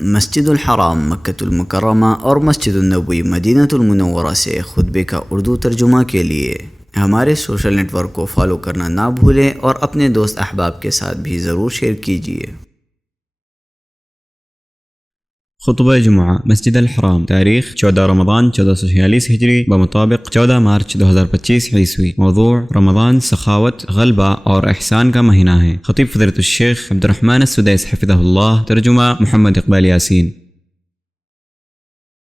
مسجد الحرام مکۃ المکرمہ اور مسجد النبوی مدینہ المنورہ سے خطبے کا اردو ترجمہ کے لیے ہمارے سوشل نیٹ ورک کو فالو کرنا نہ بھولیں اور اپنے دوست احباب کے ساتھ بھی ضرور شیئر کیجیے۔ خطبہ جمعہ مسجد الحرام، تاریخ 14 رمضان 1446 ہجری بمطابق 14 مارچ 2025 عیسوی۔ موضوع رمضان سخاوت، غلبہ اور احسان کا مہینہ ہے۔ خطیب فضیلۃ الشیخ عبد الرحمن السدیس حفظہ اللہ، ترجمہ محمد اقبال یاسین۔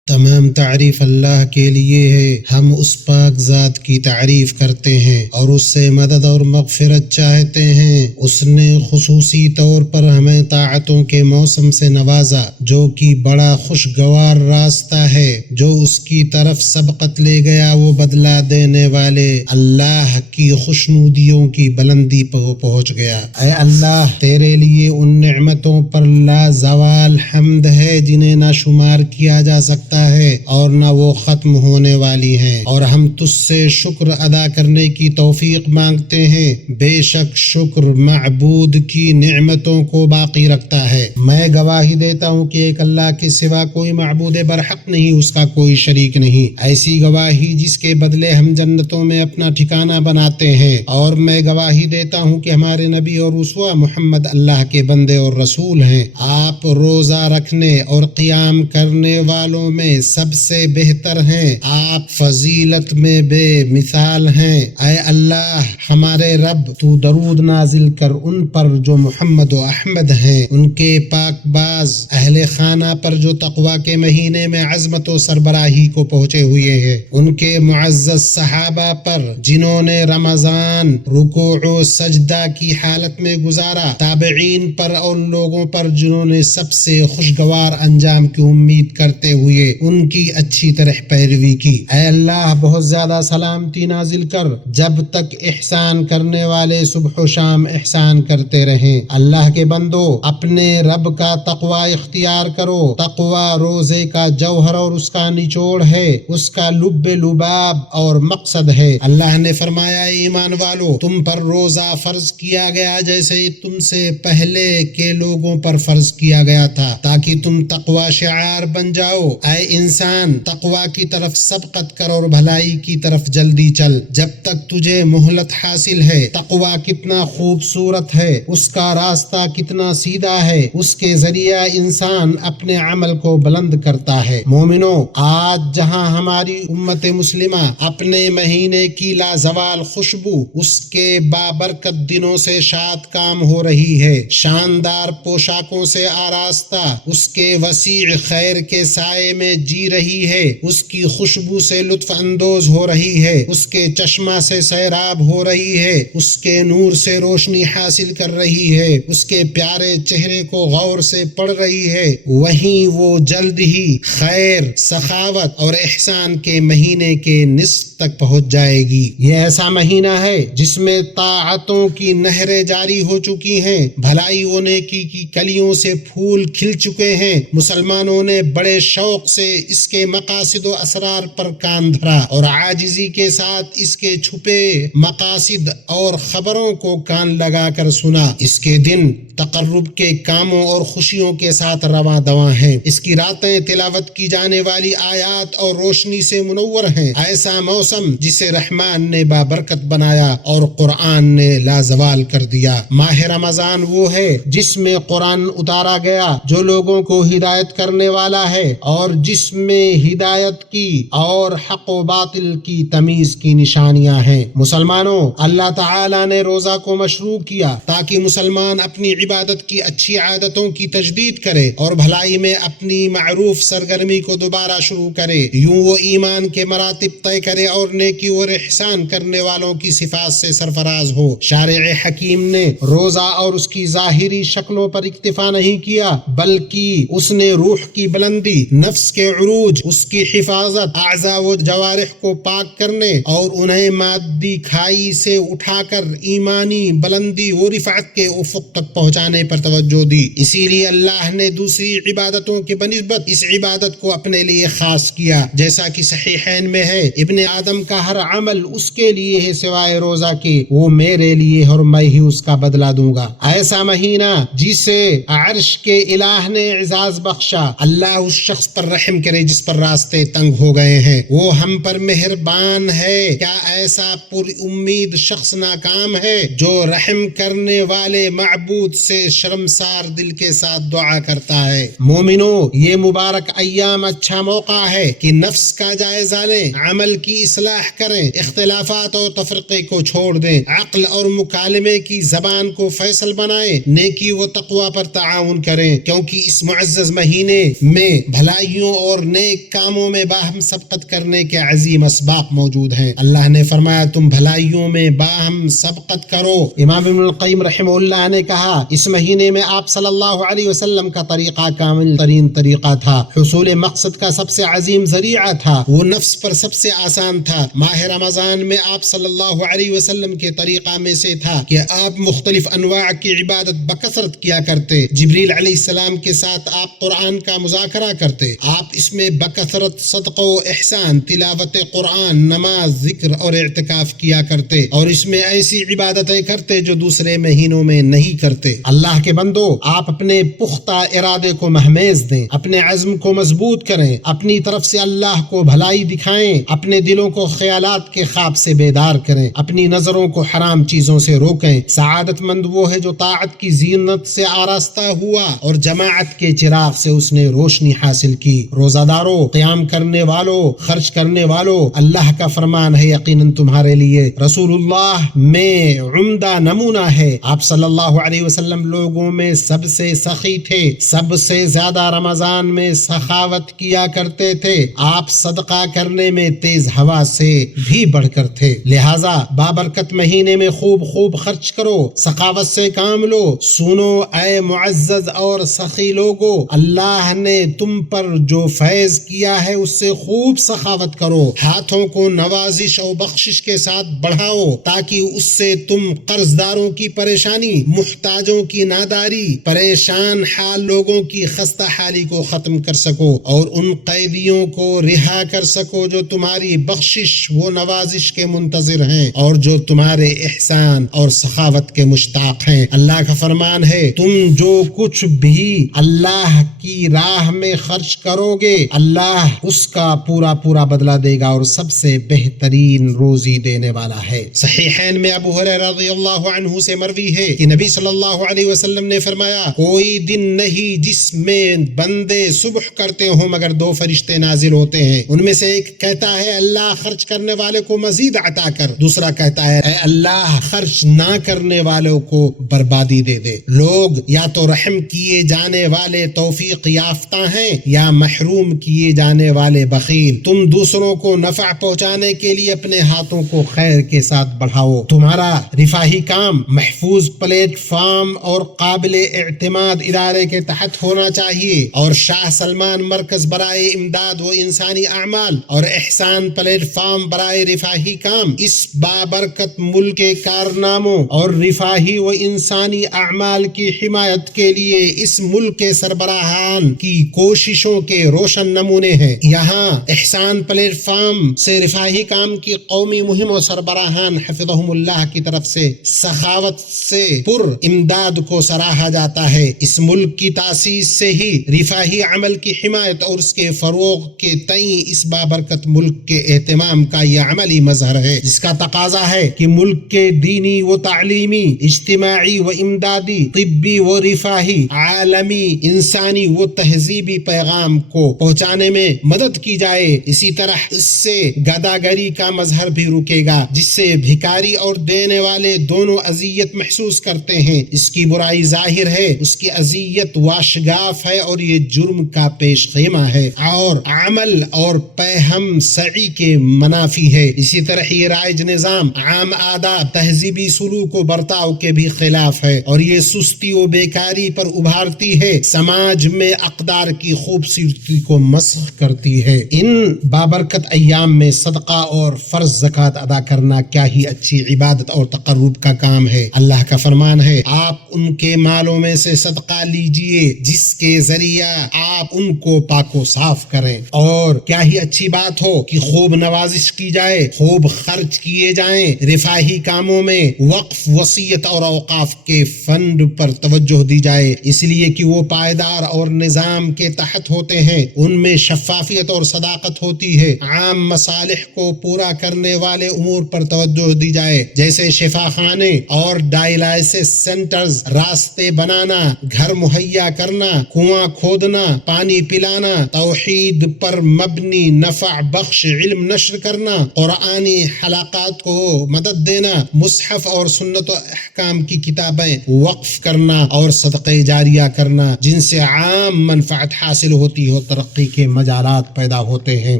تمام تعریف اللہ کے لیے ہے، ہم اس پاک ذات کی تعریف کرتے ہیں اور اس سے مدد اور مغفرت چاہتے ہیں۔ اس نے خصوصی طور پر ہمیں طاعتوں کے موسم سے نوازا جو کہ بڑا خوشگوار راستہ ہے۔ جو اس کی طرف سبقت لے گیا وہ بدلہ دینے والے اللہ کی خوشنودیوں کی بلندی پر پہنچ گیا۔ اے اللہ، تیرے لیے ان نعمتوں پر لا زوال حمد ہے جنہیں نہ شمار کیا جا سکتا ہے اور نہ وہ ختم ہونے والی ہیں، اور ہم تجھ سے شکر ادا کرنے کی توفیق مانگتے ہیں۔ بے شک شکر معبود کی نعمتوں کو باقی رکھتا ہے۔ میں گواہی دیتا ہوں کہ ایک اللہ کے سوا کوئی معبود برحق نہیں، اس کا کوئی شریک نہیں، ایسی گواہی جس کے بدلے ہم جنتوں میں اپنا ٹھکانہ بناتے ہیں، اور میں گواہی دیتا ہوں کہ ہمارے نبی اور اسوہ محمد اللہ کے بندے اور رسول ہیں۔ آپ روزہ رکھنے اور قیام کرنے والوں میں سب سے بہتر ہیں، آپ فضیلت میں بے مثال ہیں۔ اے اللہ ہمارے رب، تو درود نازل کر ان پر جو محمد و احمد ہیں، ان کے پاک باز اہل خانہ پر جو تقوی کے مہینے میں عظمت و سربراہی کو پہنچے ہوئے ہیں، ان کے معزز صحابہ پر جنہوں نے رمضان رکوع و سجدہ کی حالت میں گزارا، تابعین پر اور ان لوگوں پر جنہوں نے سب سے خوشگوار انجام کی امید کرتے ہوئے ان کی اچھی طرح پیروی کی۔ اے اللہ بہت زیادہ سلامتی نازل کر جب تک احسان کرنے والے صبح و شام احسان کرتے رہیں۔ اللہ کے بندو، اپنے رب کا تقوی اختیار کرو۔ تقوی روزے کا جوہر اور اس کا نچوڑ ہے، اس کا لب لباب اور مقصد ہے۔ اللہ نے فرمایا، ایمان والو، تم پر روزہ فرض کیا گیا جیسے تم سے پہلے کے لوگوں پر فرض کیا گیا تھا، تاکہ تم تقوی شعار بن جاؤ۔ اے انسان، تقوی کی طرف سبقت کر اور بھلائی کی طرف جلدی چل جب تک تجھے مہلت حاصل ہے۔ تقوی کتنا خوبصورت ہے، اس کا راستہ کتنا سیدھا ہے، اس کے ذریعہ انسان اپنے عمل کو بلند کرتا ہے۔ مومنو، آج جہاں ہماری امت مسلمہ اپنے مہینے کی لازوال خوشبو، اس کے بابرکت دنوں سے شاد کام ہو رہی ہے، شاندار پوشاکوں سے آراستہ اس کے وسیع خیر کے سائے میں جی رہی ہے، اس کی خوشبو سے لطف اندوز ہو رہی ہے، اس کے چشمہ سے سیراب ہو رہی ہے، اس کے نور سے روشنی حاصل کر رہی ہے، اس کے پیارے چہرے کو غور سے پڑھ رہی ہے، وہیں وہ جلد ہی خیر، سخاوت اور احسان کے مہینے کے نصف تک پہنچ جائے گی۔ یہ ایسا مہینہ ہے جس میں طاعتوں کی نہریں جاری ہو چکی ہیں، بھلائی و نیکی کی کلیوں سے پھول کھل چکے ہیں۔ مسلمانوں نے بڑے شوق سے اس کے مقاصد و اسرار پر کان دھرا اور عاجزی کے ساتھ اس کے چھپے مقاصد اور خبروں کو کان لگا کر سنا۔ اس کے دن تقرب کے کاموں اور خوشیوں کے ساتھ رواں دواں ہیں، اس کی راتیں تلاوت کی جانے والی آیات اور روشنی سے منور ہیں۔ ایسا موسم جسے رحمان نے بابرکت بنایا اور قرآن نے لازوال کر دیا۔ ماہ رمضان وہ ہے جس میں قرآن اتارا گیا جو لوگوں کو ہدایت کرنے والا ہے اور جس میں ہدایت کی اور حق و باطل کی تمیز کی نشانیاں ہیں۔ مسلمانوں، اللہ تعالی نے روزہ کو مشروع کیا تاکہ مسلمان اپنی عبادت کی اچھی عادتوں کی تجدید کرے اور بھلائی میں اپنی معروف سرگرمی کو دوبارہ شروع کرے، یوں وہ ایمان کے مراتب طے کرے اور نیکی اور احسان کرنے والوں کی صفات سے سرفراز ہو۔ شارع حکیم نے روزہ اور اس کی ظاہری شکلوں پر اکتفا نہیں کیا، بلکہ اس نے روح کی بلندی، نفس کے عروج، اس کی حفاظت، اعضاء و جوارح کو پاک کرنے اور انہیں مادی کھائی سے اٹھا کر ایمانی بلندی و رفعت کے افق تک پہنچا پہنچانے پر توجہ دی، اسی لیے اللہ نے دوسری عبادتوں کے بنسبت اس عبادت کو اپنے لیے خاص کیا، جیسا کہ صحیحین میں ہے ابن آدم کا ہر عمل اس کے لیے ہے سوائے روزہ کے، وہ میرے لیے اور میں ہی اس کا بدلہ دوں گا۔ ایسا مہینہ جسے عرش کے الہ نے اعزاز بخشا، اللہ اس شخص پر رحم کرے جس پر راستے تنگ ہو گئے ہیں، وہ ہم پر مہربان ہے۔ کیا ایسا پر امید شخص ناکام ہے جو رحم کرنے والے معبود سے شرمسار دل کے ساتھ دعا کرتا ہے؟ مومنو، یہ مبارک ایام اچھا موقع ہے کہ نفس کا جائزہ لیں، عمل کی اصلاح کریں، اختلافات اور تفرقے کو چھوڑ دیں، عقل اور مکالمے کی زبان کو فیصل بنائیں، نیکی و تقوی پر تعاون کریں، کیونکہ اس معزز مہینے میں بھلائیوں اور نیک کاموں میں باہم سبقت کرنے کے عظیم اسباق موجود ہیں۔ اللہ نے فرمایا تم بھلائیوں میں باہم سبقت کرو۔ امام ابن القیم رحمہ اللہ نے کہا اس مہینے میں آپ صلی اللہ علیہ وسلم کا طریقہ کامل ترین طریقہ تھا، حصول مقصد کا سب سے عظیم ذریعہ تھا، وہ نفس پر سب سے آسان تھا۔ ماہ رمضان میں آپ صلی اللہ علیہ وسلم کے طریقہ میں سے تھا کہ آپ مختلف انواع کی عبادت بکثرت کیا کرتے، جبریل علیہ السلام کے ساتھ آپ قرآن کا مذاکرہ کرتے، آپ اس میں بکثرت صدقہ و احسان، تلاوت قرآن، نماز، ذکر اور اعتکاف کیا کرتے، اور اس میں ایسی عبادتیں کرتے جو دوسرے مہینوں میں نہیں کرتے۔ اللہ کے بندو، آپ اپنے پختہ ارادے کو مہمیز دیں، اپنے عزم کو مضبوط کریں، اپنی طرف سے اللہ کو بھلائی دکھائیں، اپنے دلوں کو خیالات کے خواب سے بیدار کریں، اپنی نظروں کو حرام چیزوں سے روکیں۔ سعادت مند وہ ہے جو طاعت کی زینت سے آراستہ ہوا اور جماعت کے چراغ سے اس نے روشنی حاصل کی۔ روزہ داروں، قیام کرنے والوں، خرچ کرنے والوں، اللہ کا فرمان ہے یقیناً تمہارے لیے رسول اللہ میں عمدہ نمونہ ہے۔ آپ صلی اللہ علیہ وسلم لوگوں میں سب سے سخی تھے، سب سے زیادہ رمضان میں سخاوت کیا کرتے تھے، آپ صدقہ کرنے میں تیز ہوا سے بھی بڑھ کر تھے، لہٰذا بابرکت مہینے میں خوب خرچ کرو، سخاوت سے کام لو۔ سنو اے معزز اور سخی لوگو، اللہ نے تم پر جو فیض کیا ہے اس سے خوب سخاوت کرو، ہاتھوں کو نوازش اور بخشش کے ساتھ بڑھاؤ تاکہ اس سے تم قرض داروں کی پریشانی، محتاجوں کی ناداری، پریشان حال لوگوں کی خستہ حالی کو ختم کر سکو اور ان قیدیوں کو رہا کر سکو جو تمہاری بخشش و نوازش کے منتظر ہیں اور جو تمہارے احسان اور سخاوت کے مشتاق ہیں۔ اللہ کا فرمان ہے تم جو کچھ بھی اللہ کی راہ میں خرچ کرو گے اللہ اس کا پورا بدلہ دے گا اور سب سے بہترین روزی دینے والا ہے۔ صحیحین میں ابو ہریرہ رضی اللہ عنہ سے مروی ہے کہ نبی صلی اللہ علیہ وسلم نے فرمایا کوئی دن نہیں جس میں بندے صبح کرتے ہوں مگر دو فرشتے نازل ہوتے ہیں، ان میں سے ایک کہتا ہے اللہ خرچ کرنے والے کو مزید عطا کر، دوسرا کہتا ہے اے اللہ خرچ نہ کرنے والوں کو بربادی دے دے۔ لوگ یا تو رحم کیے جانے والے توفیق یافتہ ہیں یا محروم کیے جانے والے بخیل۔ تم دوسروں کو نفع پہنچانے کے لیے اپنے ہاتھوں کو خیر کے ساتھ بڑھاؤ۔ تمہارا رفاہی کام محفوظ پلیٹ فارم اور قابل اعتماد ادارے کے تحت ہونا چاہیے، اور شاہ سلمان مرکز برائے امداد و انسانی اعمال اور احسان پلیٹ فارم برائے رفاہی کام اس بابرکت ملک کے کارناموں اور رفاہی و انسانی اعمال کی حمایت کے لیے اس ملک کے سربراہان کی کوششوں کے روشن نمونے ہیں۔ یہاں احسان پلیٹ فارم سے رفاہی کام کی قومی مہم و سربراہان حفظہم اللہ کی طرف سے سخاوت سے پر امداد کو سراہا جاتا ہے۔ اس ملک کی تاسیس سے ہی رفاہی عمل کی حمایت اور اس کے فروغ کے تئیں اس بابرکت ملک کے اہتمام کا یہ عملی مظہر ہے، جس کا تقاضا ہے کہ ملک کے دینی و تعلیمی، اجتماعی و امدادی، طبی و رفاہی، عالمی، انسانی و تہذیبی پیغام کو پہنچانے میں مدد کی جائے۔ اسی طرح اس سے گداگری کا مظہر بھی رکے گا جس سے بھکاری اور دینے والے دونوں اذیت محسوس کرتے ہیں۔ اس کی برائی ظاہر ہے، اس کی اذیت واشگاف ہے اور یہ جرم کا پیش خیمہ ہے اور عمل اور پیہم سعی کے منافی ہے۔ اسی طرح یہ رائج نظام عام آداب، تہذیبی سلوک و برتاؤ کے بھی خلاف ہے اور یہ سستی و بیکاری پر ابھارتی ہے، سماج میں اقدار کی خوبصورتی کو مسخ کرتی ہے۔ ان بابرکت ایام میں صدقہ اور فرض زکوٰۃ ادا کرنا کیا ہی اچھی عبادت اور تقرب کا کام ہے۔ اللہ کا فرمان ہے آپ آپ ان کے مالوں میں سے صدقہ لیجئے جس کے ذریعہ آپ ان کو پاک و صاف کریں، اور کیا ہی اچھی بات ہو کہ خوب نوازش کی جائے، خوب خرچ کیے جائیں رفاہی کاموں میں، وقف، وصیت اور اوقاف کے فنڈ پر توجہ دی جائے، اس لیے کہ وہ پائیدار اور نظام کے تحت ہوتے ہیں، ان میں شفافیت اور صداقت ہوتی ہے۔ عام مصالح کو پورا کرنے والے امور پر توجہ دی جائے، جیسے شفا خانے اور ڈائلائسس سینٹرز، راستے بنانا، گھر مہیا کرنا، کنواں کھودنا، پانی پلانا، توحید پر مبنی نفع بخش علم نشر کرنا، قرآنی حلقات کو مدد دینا، مصحف اور سنت و احکام کی کتابیں وقف کرنا اور صدقہ جاریہ کرنا جن سے عام منفعت حاصل ہوتی ہو، ترقی کے مجالات پیدا ہوتے ہیں۔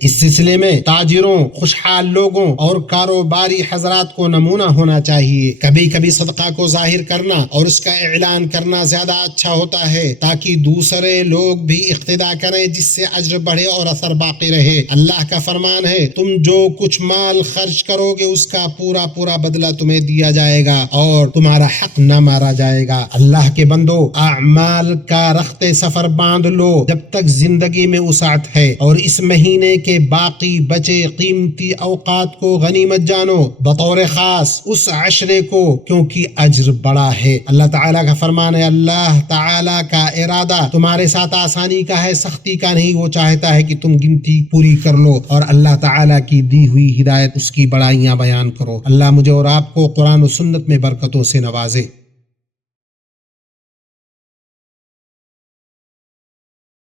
اس سلسلے میں تاجروں، خوشحال لوگوں اور کاروباری حضرات کو نمونہ ہونا چاہیے۔ کبھی کبھی صدقہ کو ظاہر کرنا اور اس کا اعلان کرنا زیادہ اچھا ہوتا ہے تاکہ دوسرے لوگ بھی اقتدا کریں، جس سے اجر بڑھے اور اثر باقی رہے۔ اللہ کا فرمان ہے، تم جو کچھ مال خرچ کرو گے اس کا پورا پورا بدلہ تمہیں دیا جائے گا اور تمہارا حق نہ مارا جائے گا۔ اللہ کے بندو، اعمال کا رخت سفر باندھ لو جب تک زندگی میں وسعت ہے، اور اس مہینے کے باقی بچے قیمتی اوقات کو غنیمت جانو، بطور خاص اس عشرے کو، کیونکہ اجر بڑا ہے۔ اللہ تعالیٰ کا فرمان ہے، اللہ تعالیٰ کا ارادہ تمہارے ساتھ آسانی کا ہے، سختی کا نہیں۔ وہ چاہتا ہے کہ تم گنتی پوری کر لو اور اللہ تعالیٰ کی دی ہوئی ہدایت، اس کی بڑائیاں بیان کرو۔ اللہ مجھے اور آپ کو قرآن و سنت میں برکتوں سے نوازے۔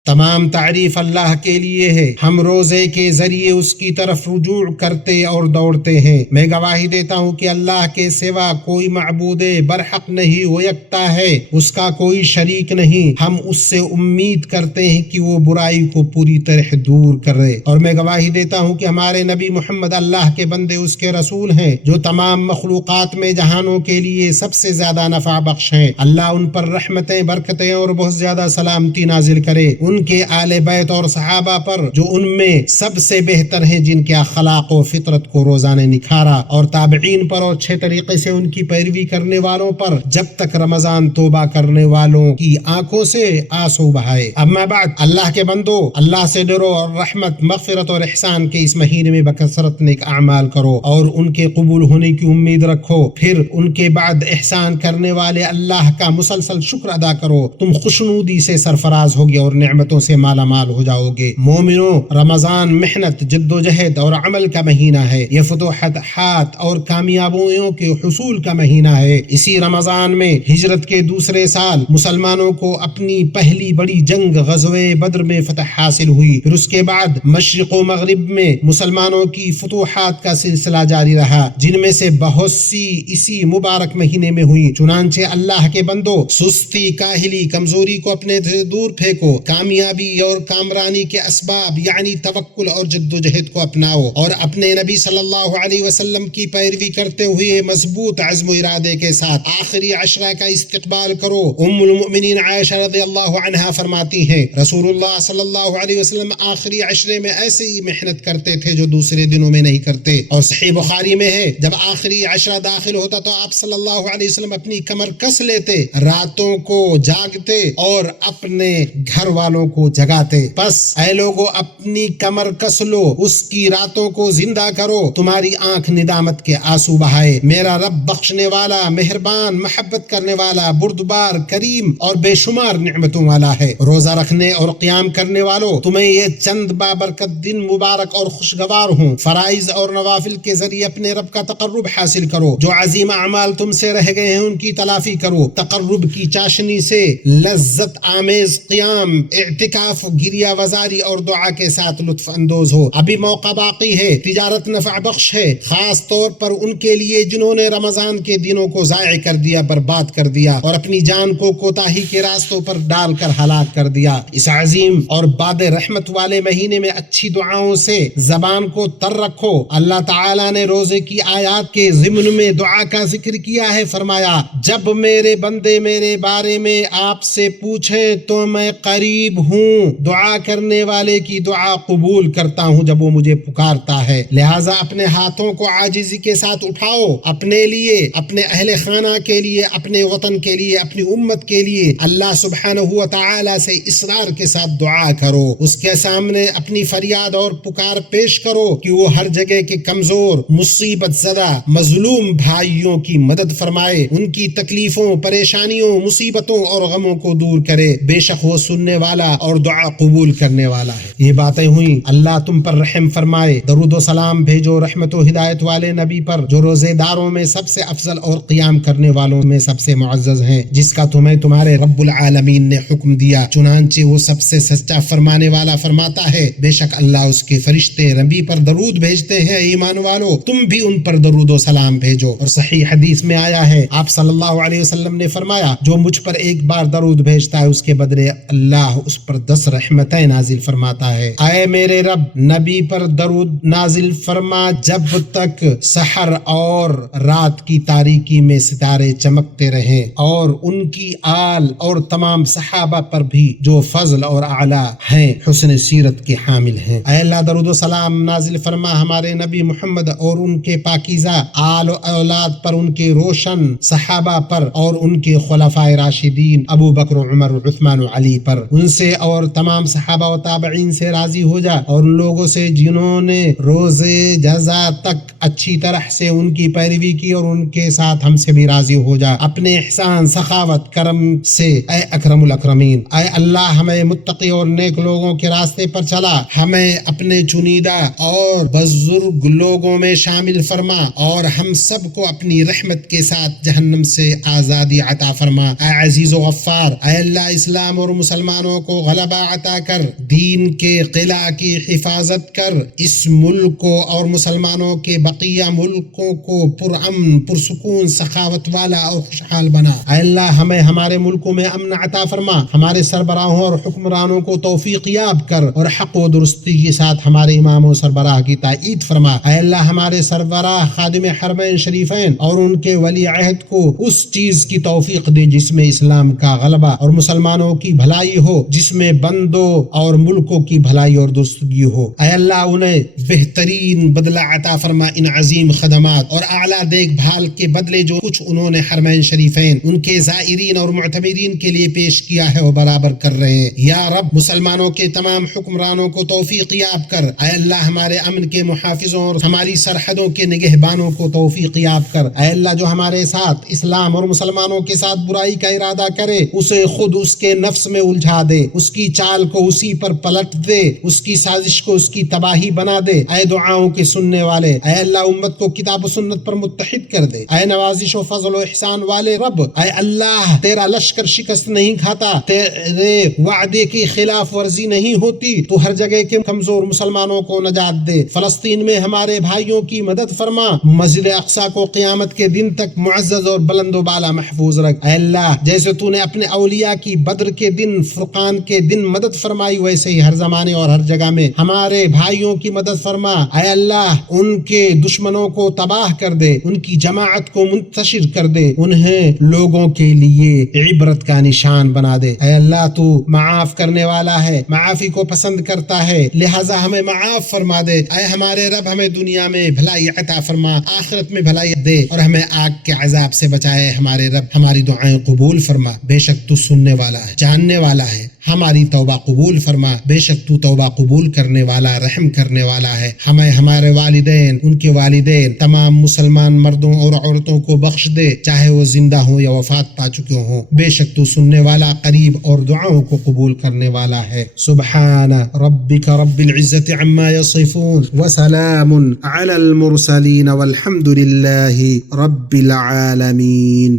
تمام تعریف اللہ کے لیے ہے، ہم روزے کے ذریعے اس کی طرف رجوع کرتے اور دوڑتے ہیں۔ میں گواہی دیتا ہوں کہ اللہ کے سوا کوئی معبود برحق نہیں، وہ یکتا ہے، اس کا کوئی شریک نہیں۔ ہم اس سے امید کرتے ہیں کہ وہ برائی کو پوری طرح دور کرے، اور میں گواہی دیتا ہوں کہ ہمارے نبی محمد اللہ کے بندے، اس کے رسول ہیں، جو تمام مخلوقات میں جہانوں کے لیے سب سے زیادہ نفع بخش ہیں۔ اللہ ان پر رحمتیں، برکتیں اور بہت زیادہ سلامتی نازل کرے، ان کے آل بیت اور صحابہ پر جو ان میں سب سے بہتر ہیں، جن کے اخلاق و فطرت کو روزانہ نکھارا، اور تابعین پر اور اچھے طریقے سے ان کی پیروی کرنے والوں پر جب تک رمضان توبہ کرنے والوں کی آنکھوں سے آنسو بہائے۔ اما بعد، اللہ کے بندو، اللہ سے ڈرو اور رحمت، مغفرت اور احسان کے اس مہینے میں بکثرت نیک اعمال کرو اور ان کے قبول ہونے کی امید رکھو۔ پھر ان کے بعد احسان کرنے والے اللہ کا مسلسل شکر ادا کرو، تم خوشنودی سے سرفراز ہوگے اور نعمتوں سے مالا مال ہو جاؤ گے۔ مومنوں، رمضان محنت، جد و جہد اور عمل کا مہینہ ہے، یہ فتوحات اور کامیابیوں کے حصول کا مہینہ ہے۔ اسی رمضان میں ہجرت کے دوسرے سال مسلمانوں کو اپنی پہلی بڑی جنگ غزوہ بدر میں فتح حاصل ہوئی۔ پھر اس کے بعد مشرق و مغرب میں مسلمانوں کی فتوحات کا سلسلہ جاری رہا، جن میں سے بہت سی اسی مبارک مہینے میں ہوئی۔ چنانچہ اللہ کے بندو، سستی، کاہلی، کمزوری کو اپنے سے دور پھینکو، کامیابی اور کامرانی کے اسباب یعنی توکل اور جد و جہد کو اپناؤ، اور اپنے نبی صلی اللہ علیہ وسلم کی پیروی کرتے ہوئے مضبوط عزم و ارادے کے ساتھ آخری عشرہ کا استقبال کرو۔ ام المؤمنین عائشہ رضی اللہ عنہا فرماتی ہیں، رسول اللہ صلی اللہ علیہ وسلم آخری عشرے میں ایسے ہی محنت کرتے تھے جو دوسرے دنوں میں نہیں کرتے، اور صحیح بخاری میں ہے، جب آخری عشرہ داخل ہوتا تو آپ صلی اللہ علیہ وسلم اپنی کمر کس لیتے، راتوں کو جاگتے اور اپنے گھر والوں کو جگاتے۔ بس اے لوگو، اپنی کمر کس لو، اس کی راتوں کو زندہ کرو، تمہاری آنکھ ندامت کے آنسو بہائے۔ میرا رب بخشنے والا، مہربان، محبت کرنے والا، بردبار، کریم اور بے شمار نعمتوں والا ہے۔ روزہ رکھنے اور قیام کرنے والوں، تمہیں یہ چند بابرکت دن مبارک اور خوشگوار ہوں۔ فرائض اور نوافل کے ذریعے اپنے رب کا تقرب حاصل کرو، جو عظیم اعمال تم سے رہ گئے ہیں ان کی تلافی کرو۔ تقرب کی چاشنی سے لذت آمیز قیام، اعتکاف، گریہ وزاری اور دعا کے ساتھ لطف اندوز ہو۔ ابھی موقع باقی ہے، تجارت نفع بخش ہے، خاص طور پر ان کے لیے جنہوں نے رمضان کے دنوں کو ضائع کر دیا، برباد کر دیا اور اپنی جان کو کوتاہی کے راستوں پر ڈال کر ہلاک کر دیا۔ اس عظیم اور باد رحمت والے مہینے میں اچھی دعاؤں سے زبان کو تر رکھو۔ اللہ تعالیٰ نے روزے کی آیات کے ضمن میں دعا کا ذکر کیا ہے، فرمایا، جب میرے بندے میرے بارے میں آپ سے پوچھیں تو میں قریب قریب ہوں، دعا کرنے والے کی دعا قبول کرتا ہوں جب وہ مجھے پکارتا ہے۔ لہٰذا اپنے ہاتھوں کو عاجزی کے ساتھ اٹھاؤ، اپنے لیے، اپنے اہل خانہ کے لیے، اپنے وطن کے لیے، اپنی امت کے لیے اللہ سبحانہ و تعالی سے اصرار کے ساتھ دعا کرو، اس کے سامنے اپنی فریاد اور پکار پیش کرو کہ وہ ہر جگہ کے کمزور، مصیبت زدہ، مظلوم بھائیوں کی مدد فرمائے، ان کی تکلیفوں، پریشانیوں، مصیبتوں اور غموں کو دور کرے، بے شک وہ سننے والا اور دعا قبول کرنے والا ہے۔ یہ باتیں ہوئیں، اللہ تم پر رحم فرمائے، درود و سلام بھیجو رحمت و ہدایت والے نبی پر جو روزے داروں میں سب سے افضل اور قیام کرنے والوں میں سب سے معزز ہیں، جس کا تمہیں تمہارے رب العالمین نے حکم دیا، چنانچہ وہ سب سے سچا فرمانے والا فرماتا ہے، بے شک اللہ اس کے فرشتے نبی پر درود بھیجتے ہیں، ایمان والو تم بھی ان پر درود و سلام بھیجو۔ اور صحیح حدیث میں آیا ہے، آپ صلی اللہ علیہ وسلم نے فرمایا، جو مجھ پر ایک بار درود بھیجتا ہے اس کے بدلے اللہ اس پر 10 رحمتیں نازل فرماتا ہے۔ اے میرے رب، نبی پر درود نازل فرما جب تک سحر اور رات کی تاریکی میں ستارے چمکتے رہیں، اور ان کی آل اور تمام صحابہ پر بھی جو فضل اور اعلیٰ ہیں، حسن سیرت کے حامل ہیں۔ اے اللہ درود و سلام نازل فرما ہمارے نبی محمد اور ان کے پاکیزہ آل و اولاد پر، ان کے روشن صحابہ پر اور ان کے خلفائے راشدین ابو بکر، عمر، عثمان و علی پر، ان سے اور تمام صحابہ و تابعین سے راضی ہو جا، اور ان لوگوں سے جنہوں نے روزے جزا تک اچھی طرح سے ان کی پیروی کی، اور ان کے ساتھ ہم سے بھی راضی ہو جا اپنے احسان، سخاوت، کرم سے اے اکرم الاکرمین۔ اے اللہ ہمیں متقی اور نیک لوگوں کے راستے پر چلا، ہمیں اپنے چنیدہ اور بزرگ لوگوں میں شامل فرما، اور ہم سب کو اپنی رحمت کے ساتھ جہنم سے آزادی عطا فرما۔ اے عزیز و غفار، اے اللہ اسلام اور مسلمانوں کو غلبہ عطا کر، دین کے قلعہ کی حفاظت کر، اس ملک کو اور مسلمانوں کے بقیہ ملکوں کو پرامن، پرسکون، سخاوت والا اور خوشحال بنا۔ اے اللہ ہمیں ہمارے ملکوں میں امن عطا فرما، ہمارے سربراہوں اور حکمرانوں کو توفیق یاب کر، اور حق و درستی کے ساتھ ہمارے امام و سربراہ کی تائید فرما۔ اے اللہ ہمارے سربراہ خادم حرمین شریفین اور ان کے ولی عہد کو اس چیز کی توفیق دے جس میں اسلام کا غلبہ اور مسلمانوں کی بھلائی ہو، جس میں بندوں اور ملکوں کی بھلائی اور درستگی ہو۔ اے اللہ انہیں بہترین بدلہ عطا فرما ان عظیم خدمات اور اعلیٰ دیکھ بھال کے بدلے جو کچھ انہوں نے حرمین شریفین ان کے زائرین اور معتمرین کے لیے پیش کیا ہے وہ برابر کر رہے ہیں۔ یا رب مسلمانوں کے تمام حکمرانوں کو توفیق یاب کر۔ اے اللہ ہمارے امن کے محافظوں اور ہماری سرحدوں کے نگہبانوں کو توفیق یاب کر۔ اے اللہ جو ہمارے ساتھ اسلام اور مسلمانوں کے ساتھ برائی کا ارادہ کرے اسے خود اس کے نفس میں الجھا دے، اس کی چال کو اسی پر پلٹ دے، اس کی سازش کو اس کی تباہی بنا دے۔ اے دعاؤں کے سننے والے، اے اللہ امت کو کتاب و سنت پر متحد کر دے۔ اے نوازش و فضل و احسان والے رب، اے اللہ تیرا لشکر شکست نہیں کھاتا، تیرے وعدے کی خلاف ورزی نہیں ہوتی، تو ہر جگہ کے کمزور مسلمانوں کو نجات دے۔ فلسطین میں ہمارے بھائیوں کی مدد فرما، مسجد اقصی کو قیامت کے دن تک معزز اور بلند و بالا محفوظ رکھ۔ اے اللہ جیسے تو نے اپنے اولیاء کی بدر کے دن، فرقان کے دن مدد فرمائی، ویسے ہی ہر زمانے اور ہر جگہ میں ہمارے بھائیوں کی مدد فرما۔ اے اللہ ان کے دشمنوں کو تباہ کر دے، ان کی جماعت کو منتشر کر دے، انہیں لوگوں کے لیے عبرت کا نشان بنا دے۔ اے اللہ تو معاف کرنے والا ہے، معافی کو پسند کرتا ہے، لہذا ہمیں معاف فرما دے۔ اے ہمارے رب ہمیں دنیا میں بھلائی عطا فرما، آخرت میں بھلائی دے، اور ہمیں آگ کے عذاب سے بچائے۔ ہمارے رب ہماری دعائیں قبول فرما، بے شک تو سننے والا ہے، جاننے والا ہے۔ ہماری توبہ قبول فرما، بے شک تو توبہ قبول کرنے والا، رحم کرنے والا ہے۔ ہمیں، ہمارے والدین، ان کے والدین، تمام مسلمان مردوں اور عورتوں کو بخش دے، چاہے وہ زندہ ہوں یا وفات پا چکے ہوں، بے شک تو سننے والا، قریب اور دعاؤں کو قبول کرنے والا ہے۔ سبحان ربک رب العزت عما یصفون وسلام علی المرسلین والحمد للہ رب العالمین۔